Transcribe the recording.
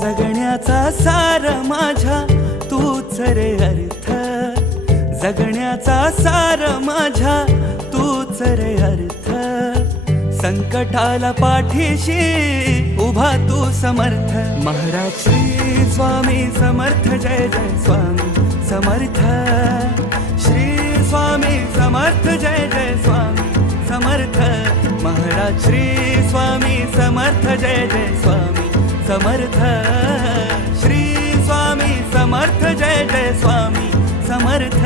जगण्याचा सार माझ्या तूच रे अर्थ, जगण्याचा सार माझ्या तूच रे अर्थ. संकटाला पाठीशी उभा तू समर्थ. महाराज श्री स्वामी समर्थ, जय जय स्वामी समर्थ. श्री स्वामी समर्थ, जय जय स्वामी समर्थ. महाराज श्री स्वामी समर्थ, जय जय स्वामी समर्थ. श्री स्वामी समर्थ, जय जय स्वामी समर्थ.